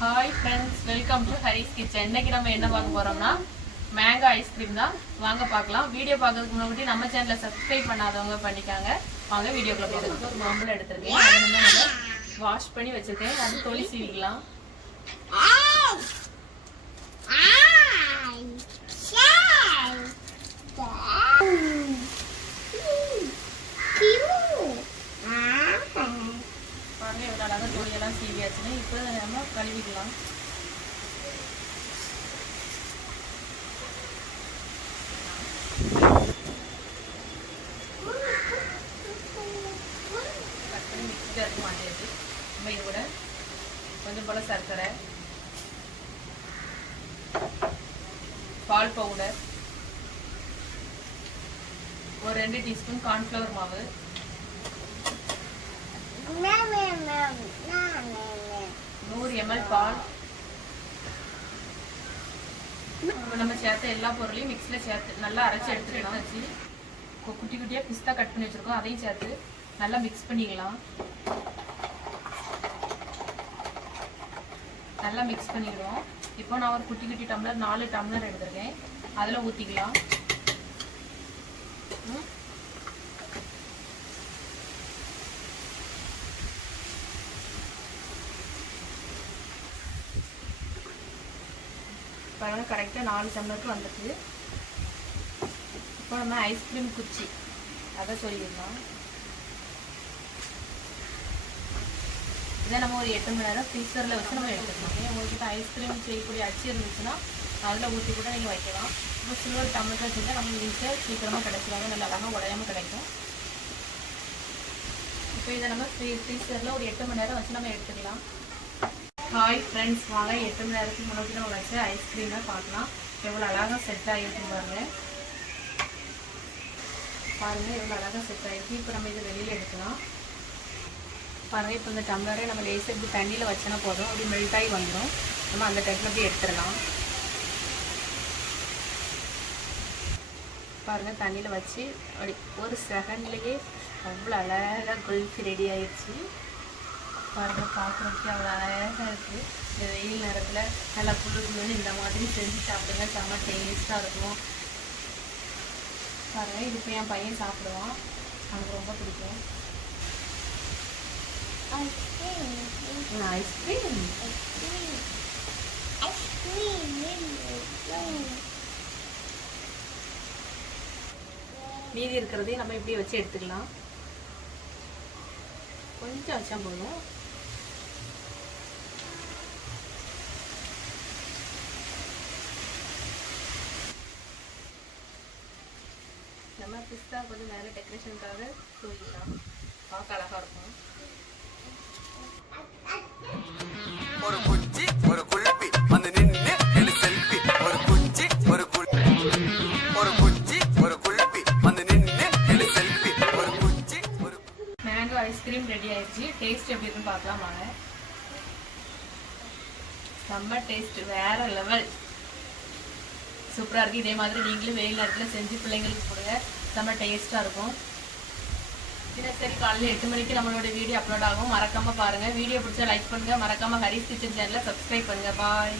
Hi friends, welcome to Haris kitchen. இன்னைக்கு நம்ம என்ன பார்க்க போறோம்னா மேங்கோ ஐஸ்கிரீம் தான். வாங்க பார்க்கலாம். வீடியோ பார்க்கறதுக்கு முன்னாடி நம்ம சேனலை சப்ஸ்கிரைப் பண்ணாதவங்க பண்ணிக்காங்க. வாங்க வீடியோக்குள்ள போகலாம். ஒரு மாம்பழம் எடுத்துருக்கேன், அதை வந்து நம்ம வாஷ் பண்ணி வச்சிருக்கேன். அது தோலி சீவிக்கலாம். பாருங்க எவ்வளோ அழகாக தோலியெல்லாம் சீவியாச்சுன்னு. இப்போ நம்ம கழுவிக்கலாம். மிக்ஸி ஜாருக்கு மாட்டியாச்சு. நம்ம இது கூட கொஞ்சம் போல சர்க்கரை, பால் பவுடர், ஒரு 2 டீஸ்பூன் கார்ன்ஃப்ளவர் மாவு, 100 ml பால். நம்ம சேர்த்த எல்லா பொருளையும் மிக்ஸில் சேர்த்து நல்லா அரைச்சி எடுத்துக்கிட்டாச்சு. குட்டி குட்டியாக பிஸ்தா கட் பண்ணி வச்சுருக்கோம், அதையும் சேர்த்து நல்லா மிக்ஸ் பண்ணிக்கலாம். நல்லா மிக்ஸ் பண்ணிடுவோம். இப்போ நான் ஒரு குட்டி குட்டி டம்ளர் 4 டம்ளர் எடுத்துருக்கேன், அதில் ஊற்றிக்கலாம். பாருங்க கரெக்டாக 4 டம்ளருக்கு வந்துட்டு. இப்போ நம்ம ஐஸ்கிரீம் குச்சி அதை சொல்லிடலாம். இதை நம்ம ஒரு 8 மணி நேரம் ஃப்ரீசரில் வச்சு நம்ம எடுத்துக்கலாம். உங்கள்கிட்ட ஐஸ்கிரீம் செய்யக்கூடிய அச்சு இருந்துச்சுன்னா அதில் ஊற்றி கூட நீங்கள் வைக்கலாம். இப்போ சில்வர் டம்ளர் செஞ்சால் நம்ம ஈஸியாக சீக்கிரமாக கிடைச்சிடாங்க, நல்லா அழகாக உடையாமல் கிடைக்கும். இப்போ இதை நம்ம ஃப்ரீசரில் ஒரு 8 மணி நேரம் வச்சு நம்ம எடுத்துக்கலாம். ஹாய் ஃப்ரெண்ட்ஸ், வாங்க 8 மணி நேரத்துக்கு முன்னாடி நம்ம வச்ச ஐஸ்கிரீமை பார்க்கலாம். எவ்வளோ அழகாக செட் ஆகிருக்கு பாருங்கள். பாருங்கள் எவ்வளோ அழகாக செட் ஆகிருக்கு. இப்போ நம்ம இதை வெளியில் எடுக்கலாம். பாருங்கள் இப்போ இந்த டம்ளரை நம்ம லேசாக இப்படி தண்ணியில் வச்சோன்னா போதும், அப்படி மெல்ட் ஆகி வந்துடும். நம்ம அந்த டைப்பில் அப்படி எடுத்துடலாம். பாருங்கள் தண்ணியில் வச்சு அப்படி ஒரு செகண்ட்லேயே அவ்வளோ அழகாக குல்ஃபி ரெடி ஆயிடுச்சு. பாருங்கள் பார்க்குறதுக்கு அவ்வளோ அழகாக இருக்குது. இந்த வெயில் நேரத்தில் நல்லா குளிர்ந்து இந்த மாதிரி செஞ்சு சாப்பிடுங்க, செம்ம டேஸ்ட்டாக இருக்கும். பாருங்கள் இது இப்போ என் பையன் சாப்பிடுவான், எனக்கு ரொம்ப பிடிக்கும். ஐஸ்கிரீம் மீதி இருக்கிறதையும் நம்ம இப்படி வச்சு எடுத்துக்கலாம். கொஞ்சம் வச்சா போதும். நம்ம பிஸ்தா கொஞ்சம் மேலே டெக்கரேஷனுக்காக தூவிக்கலாம், பார்க்க அழகாக இருக்கும். ஒரு குச்சி ஒரு குல்பி வந்து நின்னு எடு செல்ஃபி. ஒரு குச்சி ஒரு குச்சி ஒரு குல்பி வந்து நின்னு எடு செல்ஃபி. ஒரு குச்சி ஒரு மேங்கோ ஐஸ்கிரீம் ரெடி ஆயிடுச்சு. டேஸ்ட் எப்படி இருக்குன்னு பார்க்கலாம் வாங்க. செம்ம டேஸ்ட், வேற லெவல், சூப்பராக இருக்குது. இதே மாதிரி நீங்களும் வெயில் நேரத்தில் செஞ்சு பிள்ளைங்களுக்கு கொடுங்க, செம்ம டேஸ்ட்டாக இருக்கும். தினசரி காலையில் 8 மணிக்கு நம்மளோட வீடியோ அப்லோட் ஆகும், மறக்காமல் பாருங்கள். வீடியோ பிடிச்சா லைக் பண்ணுங்கள், மறக்காமல் ஹரிஸ் கிச்சன் சேனலை சப்ஸ்கிரைப் பண்ணுங்கள். பாய்.